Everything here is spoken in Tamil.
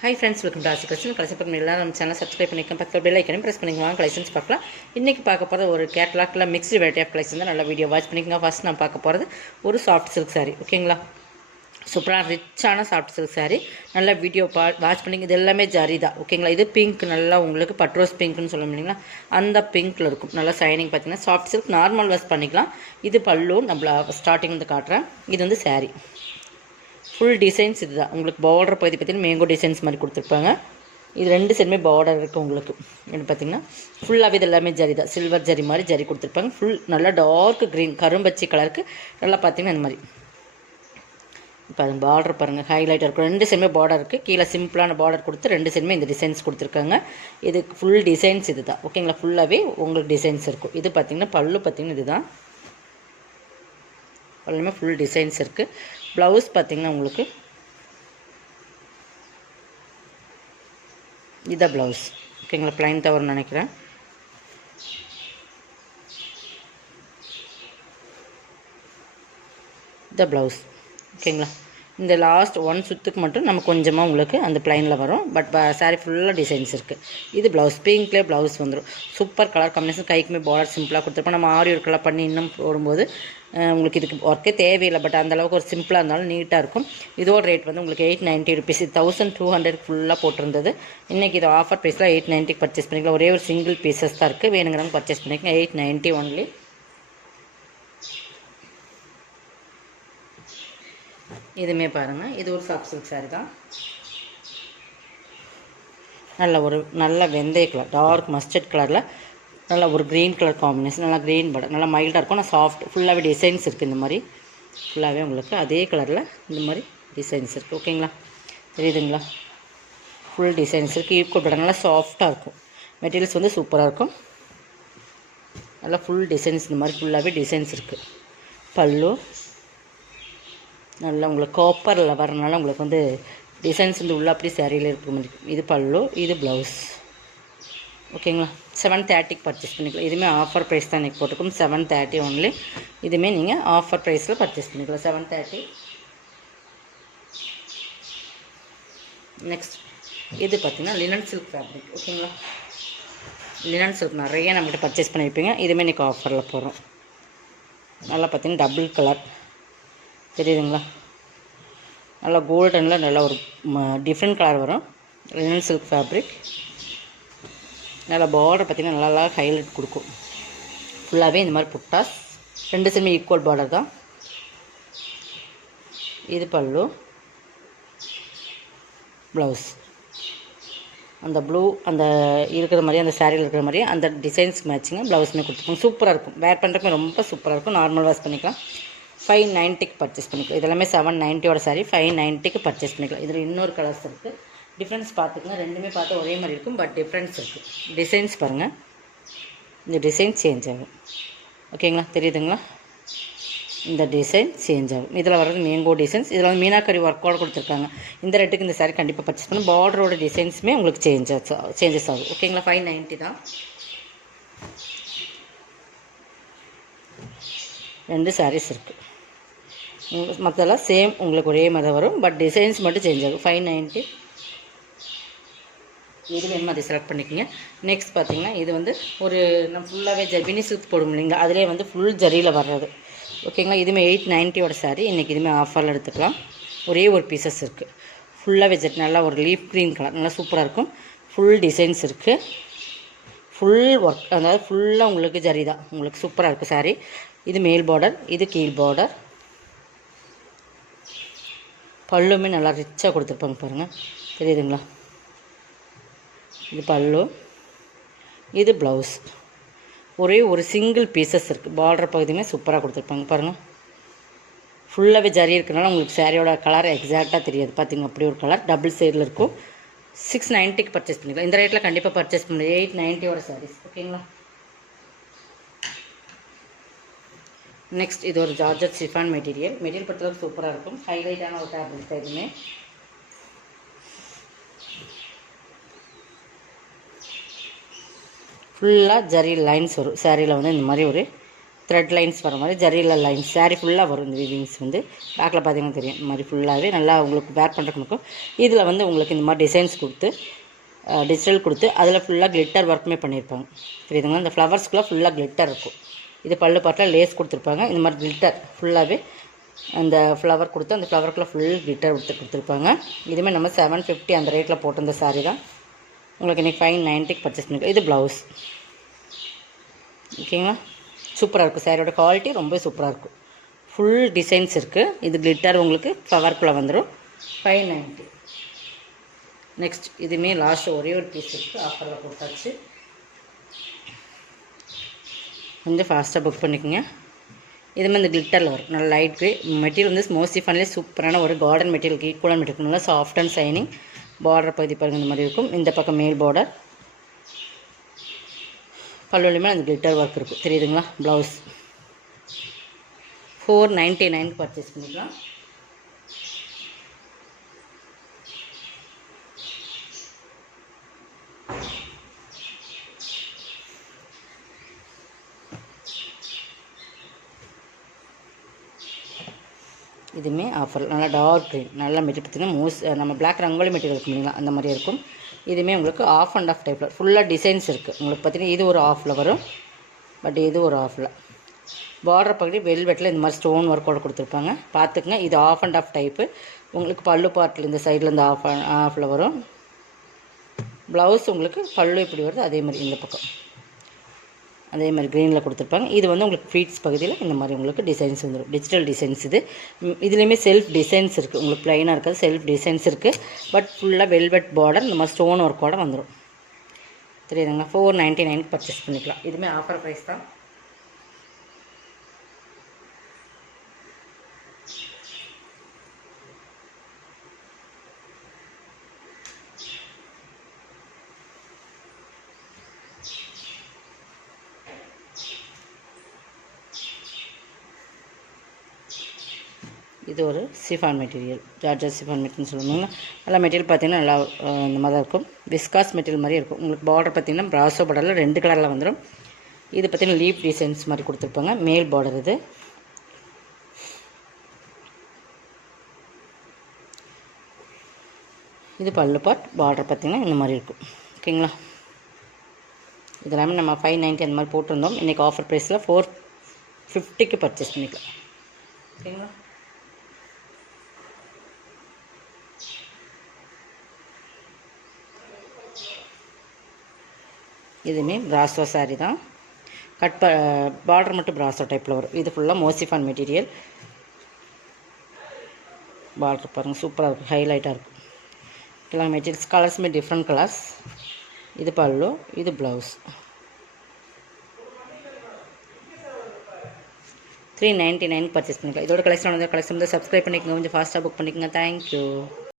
ஹை ஃப்ரெண்ட்ஸ், வெல்கம் டு ஆசி கலெக்ஷன். கலெக்ஷன் பண்ணி எல்லாம் நம்ம சேனல் சப்ஸ்கிரைப் பண்ணிக்கலாம். பக்கத்தில் பெல் ஐக்கனையும் ப்ரெஸ் பண்ணிக்கலாம். கலெக்ஷன்ஸ் பார்க்கலாம். இன்றைக்கி பார்க்க போகிறது ஒரு கேட்லாக்ல மிக்ஸ்டு வெரைட்டி ஆஃப் கலெக்ஷன் தான். நல்லா வீடியோ வாட்ச் பண்ணிக்கோங்க. ஃபர்ஸ்ட் நான் பார்க்க போகிறது ஒரு சாஃப்ட் சில்க் சாரீ. ஓகேங்களா, சூப்பராக ரிச்சான சாஃப்ட் சில்க் சாரீ. நல்லா வீடியோ வாட்ச் பண்ணிங்க. இது எல்லாமே ஜரி தான். ஓகேங்களா, இது பிங்க், நல்லா உங்களுக்கு பட்ரோஸ் பிங்க்னு சொல்ல முடியுங்களா, அந்த பிங்க்கில் இருக்கும். நல்லா ஷைனிங் பார்த்தீங்கன்னா சாஃப்ட் சில்க், நார்மல் வாஷ் பண்ணிக்கலாம். இது பல்லு நம்ம ஸ்டார்டிங் வந்து காட்டுறேன். இது வந்து சாரீ ஃபுல் டிசைன்ஸ். இது தான் உங்களுக்கு பார்டர் பகுதி பார்த்தீங்கன்னா மேங்கோ டிசைன்ஸ் மாதிரி கொடுத்துருப்பாங்க. இது ரெண்டு சைடுமே பார்டர் இருக்குது உங்களுக்கு. இது பார்த்திங்கன்னா ஃபுல்லாகவே இது எல்லாமே ஜரி தான். சில்வர் ஜரி மாதிரி ஜரி கொடுத்துருப்பாங்க. ஃபுல் நல்லா டார்க் க்ரீன் கரும்பச்சி கலருக்கு நல்லா பார்த்திங்கன்னா இந்த மாதிரி. இப்போ அது பார்டர் பாருங்கள், ஹைலைட்டாக இருக்கும். ரெண்டு சைடுமே பார்டர் இருக்குது. கீழே சிம்பிளான பார்டர் கொடுத்து ரெண்டு சைடுமே இந்த டிசைன்ஸ் கொடுத்துருக்காங்க. இது ஃபுல் டிசைன்ஸ் இது தான். ஓகேங்களா, ஃபுல்லாகவே உங்களுக்கு டிசைன்ஸ் இருக்கும். இது பார்த்திங்கன்னா பல்லு பார்த்திங்கன்னா இது தான். எல்லாமே ஃபுல் டிசைன்ஸ் இருக்குது. ப்ளவுஸ் பார்த்திங்கன்னா உங்களுக்கு இதான் ப்ளவுஸ். ஓகேங்களா, ப்ளைன் தவறுன்னு நினைக்கிறேன். இதான் ப்ளவுஸ். ஓகேங்களா, இந்த லாஸ்ட் ஒன் சுற்றுக்கு மட்டும் நம்ம கொஞ்சமாக உங்களுக்கு அந்த ப்ளைனில் வரும். பட் சாரீ ஃபுல்லாக டிசைன்ஸ் இருக்குது. இது ப்ளவுஸ் பிங்க்லேயே ப்ளவுஸ் வந்துடும். Super colour combination. கைக்குமே பார்டர் சிம்பிளாக கொடுத்துருப்போம். நம்ம ஆரி ஒர்க்கெல்லாம் பண்ணி இன்னும் போடும்போது உங்களுக்கு இதுக்கு ஒர்க்கே தேவையில்லை. பட் அந்தளவுக்கு ஒரு சிம்பிளாக இருந்தாலும் நீட்டாக இருக்கும். இதோட ரேட் வந்து உங்களுக்கு 890 ருபீஸ். 1200 ஃபுல்லாக போட்டிருந்தது. இன்றைக்கி இது ஆஃபர் ப்ரைஸில் 890 பர்ச்சேஸ் பண்ணிக்கலாம். ஒரே ஒரு சிங்கிள் பீசஸ் தான் இருக்குது. வேணுங்கிறவங்க பர்ச்சேஸ் பண்ணிக்கலாம். 890 ஒன்லி. இதுவுமே பாருங்கள், இது ஒரு சாஃப்ட் சில்க் சாரீ தான். நல்ல வெந்தய கலர், டார்க் மஸ்டர்ட் கலரில் நல்ல ஒரு க்ரீன் கலர் காம்பினேஷன். நல்லா க்ரீன் பார்டர், நல்லா மைல்டாக இருக்கும். ஆனால் சாஃப்ட் ஃபுல்லாகவே டிசைன்ஸ் இருக்குது. இந்த மாதிரி ஃபுல்லாகவே உங்களுக்கு அதே கலரில் இந்த மாதிரி டிசைன்ஸ் இருக்குது. ஓகேங்களா, தெரியுதுங்களா, ஃபுல் டிசைன்ஸ் இருக்குது. ஈக்குவல் பார்டர், நல்லா சாஃப்டாக இருக்கும். மெட்டீரியல்ஸ் வந்து சூப்பராக இருக்கும். நல்லா ஃபுல் டிசைன்ஸ் இந்த மாதிரி ஃபுல்லாகவே டிசைன்ஸ் இருக்குது. பல்லு நல்லா உங்களுக்கு காப்பரில் வரனால உங்களுக்கு வந்து டிசைன்ஸ் வந்து உள்ள அப்படி சேரீயில் இருக்க மாதிரி. இது பல்லு, இது ப்ளவுஸ். ஓகேங்களா, 730 பர்ச்சேஸ் பண்ணிக்கலாம். இதுவுமே ஆஃபர் ப்ரைஸ் தான் இன்றைக்கி போட்டுக்கும். 730 ஒன்லி. இதுவுமே நீங்கள் ஆஃபர் ப்ரைஸில் பர்ச்சேஸ் பண்ணிக்கலாம். 730. நெக்ஸ்ட் இது பார்த்திங்கன்னா லினன் சில்க் ஃபேப்ரிக். ஓகேங்களா, லினன் சில்க் நிறைய நம்மகிட்ட பர்ச்சேஸ் பண்ணியிருப்பீங்க. இதுவுமே இன்றைக்கி ஆஃபரில் போடுறோம். நல்லா பார்த்திங்கன்னா டபுள் கலர் தெரியுதுங்களா, நல்லா கோல்டனில் நல்லா ஒரு டிஃப்ரெண்ட் கலர் வரும். Linen silk fabric. நல்லா பார்டர் பார்த்திங்கன்னா நல்லா ஹைலைட் கொடுக்கும். ஃபுல்லாகவே இந்த மாதிரி புட்டாஸ். ரெண்டு சைடுமே ஈக்குவல் பார்டர் தான். இது பல்லு, ப்ளவுஸ். அந்த ப்ளூ அந்த இருக்கிற மாதிரி, அந்த சாரியில் இருக்கிற மாதிரி அந்த டிசைன்ஸ் மேட்சிங்க ப்ளவுஸுமே கொடுத்துருக்கோம். சூப்பராக இருக்கும். வேர் பண்ணுறதுக்கு ரொம்ப சூப்பராக இருக்கும். நார்மல் வாஷ் பண்ணிக்கலாம். 590 பர்ச்சேஸ் பண்ணிக்கலாம். இதெல்லாமே 790 சாரி 590 பர்ச்சேஸ் பண்ணிக்கலாம். இதில் இன்னொரு கலர்ஸ் இருக்குது. டிஃப்ரென்ஸ் பார்த்துக்கலாம். ரெண்டுமே பார்த்தா ஒரே மாதிரி இருக்கும். பட் டிஃப்ரென்ஸ் இருக்குது. டிசைன்ஸ் பாருங்கள், இந்த டிசைன் சேஞ்ச் ஆகும். ஓகேங்களா, தெரியுதுங்களா, இந்த டிசைன் சேஞ்ச் ஆகும். இதில் வர்றது மேங்கோ டிசைன்ஸ். இதில் வந்து மீனாக்கரி ஒர்க்கோடு கொடுத்துருக்காங்க. இந்த ரேட்டுக்கு இந்த சாரி கண்டிப்பாக பர்ச்சேஸ் பண்ணணும். பார்டரோட டிசைன்ஸுமே உங்களுக்கு சேஞ்சஸ் ஆகும். ஓகேங்களா, 590 தான். ரெண்டு சாரீஸ் இருக்குது. மற்றெல்லாம் சேம் உங்களுக்கு ஒரே மாதிரி வரும். பட் டிசைன்ஸ் மட்டும் சேஞ்ச் ஆகும். 590. இது வேணுமா அதை செலக்ட் பண்ணிக்கோங்க. நெக்ஸ்ட் பார்த்திங்கன்னா இது வந்து ஒரு நம்ம ஃபுல்லாகவே ஜர்பினி சில்க் போடும் இல்லைங்க, அதிலே வந்து ஃபுல் ஜரியில் வர்றது. ஓகேங்களா, இதுவுமே 890 சாரி. இன்றைக்கி இதுவுமே ஆஃபரில் எடுத்துக்கலாம். ஒரே ஒரு பீசஸ் இருக்குது. ஃபுல்லாகவே ஜெட் நல்லா ஒரு லீஃப் க்ரீன் கலர் நல்லா சூப்பராக இருக்கும். ஃபுல் டிசைன்ஸ் இருக்குது. ஃபுல் ஒர்க், அதாவது ஃபுல்லாக உங்களுக்கு ஜரி தான். உங்களுக்கு சூப்பராக இருக்குது சாரி. இது மேல் பார்டர், இது கீழ் பார்டர். பல்லுமே நல்லா ரிச்சாக கொடுத்துருப்பாங்க பாருங்கள், தெரியுதுங்களா. இது பல்லு, இது ப்ளவுஸ். ஒரே ஒரு சிங்கிள் பீசஸ் இருக்குது. பார்டர் பகுதியுமே சூப்பராக கொடுத்துருப்பாங்க பாருங்கள். ஃபுல்லாகவே ஜரி இருக்கிறனால உங்களுக்கு சாரியோட கலர் எக்ஸாக்டாக தெரியாது. பார்த்திங்க அப்படி ஒரு கலர் டபுள் சைடில் இருக்கும். 690 பர்ச்சேஸ் பண்ணிக்கலாம். இந்த ரேட்டில் கண்டிப்பாக பர்ச்சேஸ் பண்ணலாம். 890 சாரீஸ். ஓகேங்களா. நெக்ஸ்ட் இது ஒரு ஜார்ஜட் சிஃபான் மெட்டீரியல். பொறுத்தளவுக்கு சூப்பராக இருக்கும். ஹைலைட்டான ஒரு ஃபேப்ரிக் தான். இதுவுமே ஃபுல்லாக ஜரி லைன்ஸ் வரும். சாரியில் வந்து இந்த மாதிரி ஒரு த்ரெட் லைன்ஸ் வர மாதிரி ஜரியில் லைன்ஸ் சாரீ ஃபுல்லாக வரும். இந்த வீவிங்ஸ் வந்து பேக்கில் பார்த்தீங்கன்னா தெரியும். இந்த மாதிரி ஃபுல்லாகவே நல்லா உங்களுக்கு வேர் பண்ணுறதுக்கு இருக்கும். இதில் வந்து உங்களுக்கு இந்த மாதிரி டிசைன்ஸ் கொடுத்து டிஜிட்டல் கொடுத்து அதில் ஃபுல்லாக கிளிட்டர் ஒர்க்குமே பண்ணியிருப்பாங்க. தெரியுதுங்களா? இந்த ஃப்ளவர்ஸ்க்குள்ளே ஃபுல்லாக கிளிட்டர் இருக்கும். இது பல்லு பாட்டில் லேஸ் கொடுத்துருப்பாங்க. இந்த மாதிரி கிளிட்டர் ஃபுல்லாகவே அந்த ஃப்ளவர் கொடுத்து அந்த ஃப்ளவருக்குள்ளே ஃபுல் கிளிட்டர் கொடுத்துருப்பாங்க. இதுவுமே நம்ம 750 அந்த ரேட்டில் போட்டிருந்த சாரீ தான். உங்களுக்கு இன்றைக்கி 590 பர்ச்சேஸ் பண்ணிக்கலாம். இது ப்ளவுஸ். ஓகேங்களா? சூப்பராக இருக்கும். சாரியோட குவாலிட்டி ரொம்ப சூப்பராக இருக்கும். ஃபுல் டிசைன்ஸ் இருக்குது. இது கிளிட்டர் உங்களுக்கு ஃப்ளவருக்குள்ளே வந்துடும். 590. நெக்ஸ்ட் இதுவுமே லாஸ்ட்டு ஒரே ஒரு பீஸ் இருக்குது. ஆஃபரில் கொடுத்தாச்சு. கொஞ்சம் ஃபாஸ்ட்டாக புக் பண்ணிக்கோங்க. இதுமாதிரி இந்த கிளிட்டரில் வரும். நல்லா லைட் வே மெட்டீரியல் வந்து மோஸ்ட்லி ஃபன்லேயே சூப்பரான ஒரு கார்டன் மெட்டீரியலுக்கு ஈக்குவலான மெட்டீரியல். நல்லா சாஃப்ட் அண்ட் ஷைனிங். பார்டர் பகுதி பாருங்கள் இந்த மாதிரி இருக்கும். இந்த பக்கம் மேல் பார்டர் பல்லுலையுமே அந்த கிளிட்டர் ஒர்க் இருக்குது. தெரியுதுங்களா? ப்ளவுஸ் 499 பர்ச்சேஸ் பண்ணிக்கலாம். இதுவுமே ஆஃபர். நல்லா டார்க் க்ரீன் நல்ல மெட்டீரியல் பார்த்திங்கன்னா நம்ம பிளாக் ரங்கோலி மெட்டீரியல் இருக்கு இல்லைங்களா, அந்த மாதிரி இருக்கும். இதுவுமே உங்களுக்கு ஆஃப் அண்ட் ஆஃப் டைப்பில் ஃபுல்லாக டிசைன்ஸ் இருக்குது. உங்களுக்கு பார்த்திங்கன்னா இது ஒரு ஆஃபில் வரும், பட் இது ஒரு ஆஃபில். பார்டர் பகுதி வெல்வெட்டில் இந்த மாதிரி ஸ்டோன் ஒர்க்கோடு கொடுத்துருப்பாங்க. பார்த்துக்குங்க. இது ஆஃப் அண்ட் ஆஃப் டைப்பு. உங்களுக்கு பல்லு பார்ட்டில் இந்த சைடில் இந்த ஆஃபில் வரும். ப்ளவுஸ் உங்களுக்கு பல்லு இப்படி வருது, அதே மாதிரி இந்த பக்கம் அதே மாதிரி க்ரீனில் கொடுத்துருப்பாங்க. இது வந்து உங்களுக்கு ஃபீட்ஸ் பகுதியில் இந்த மாதிரி உங்களுக்கு டிசைன்ஸ் வந்துடும். டிஜிட்டல் டிசைன்ஸ் இது. இதுலேயுமே செல்ஃப் டிசைன்ஸ் இருக்குது. உங்களுக்கு ப்ளைனாக இருக்காது, செல்ஃப் டிசைன்ஸ் இருக்குது. பட் ஃபுல்லாக வெல்வெட் பார்டர் இந்த மாதிரி ஸ்டோன் ஒர்க்கோடு வந்துடும். தெரியுதுங்களா? 499 பர்ச்சேஸ் பண்ணிக்கலாம். இதுவுமே ஆஃபர் ப்ரைஸ் தான். இது ஒரு chiffon material. Georgette chiffon material சொல்லுவாங்க. நல்லா மெட்டீரியல் பார்த்திங்கன்னா நல்லா இந்த மாதிரி தான் இருக்கும். விஸ்காஸ் மெட்டீரியல் மாதிரி இருக்கும். உங்களுக்கு பார்டர் பார்த்திங்கன்னா ப்ராசோ பார்டரில் 2 கலரில் வந்துடும். இது பார்த்திங்கன்னா லீப் டிசைன்ஸ் மாதிரி கொடுத்துருப்பாங்க. மேல் பார்டர் இது. இது பல்லு பார்ட். பார்டர் பார்த்திங்கன்னா இந்த மாதிரி இருக்கும். ஓகேங்களா? இதெல்லாமே நம்ம 590 அந்த மாதிரி போட்டிருந்தோம். இன்றைக்கி ஆஃபர் ப்ரைஸில் 450க்கு பர்ச்சேஸ் பண்ணிக்கலாம். ஓகேங்களா? இதுவுமே பிராசோ சாரீ தான். பார்டர் மட்டும் பிராசோ டைப்பில் வரும். இது ஃபுல்லாக மோசிஃபான் மெட்டீரியல். பார்டர் பாருங்கள் சூப்பராக இருக்கும், ஹைலைட்டாக இருக்கும். எல்லா மெட்டீரியல்ஸ் கலர்ஸுமே டிஃப்ரெண்ட் கலர்ஸ். இது பல்லு, இது ப்ளவுஸ். 399 பர்ச்சேஸ் பண்ணிக்கலாம். இதோட கலெக்ஷன் வந்து சப்ஸ்கிரைப் பண்ணிக்கோங்க. கொஞ்சம் ஃபாஸ்ட்டாக புக் பண்ணிக்கோங்க. தேங்க்யூ.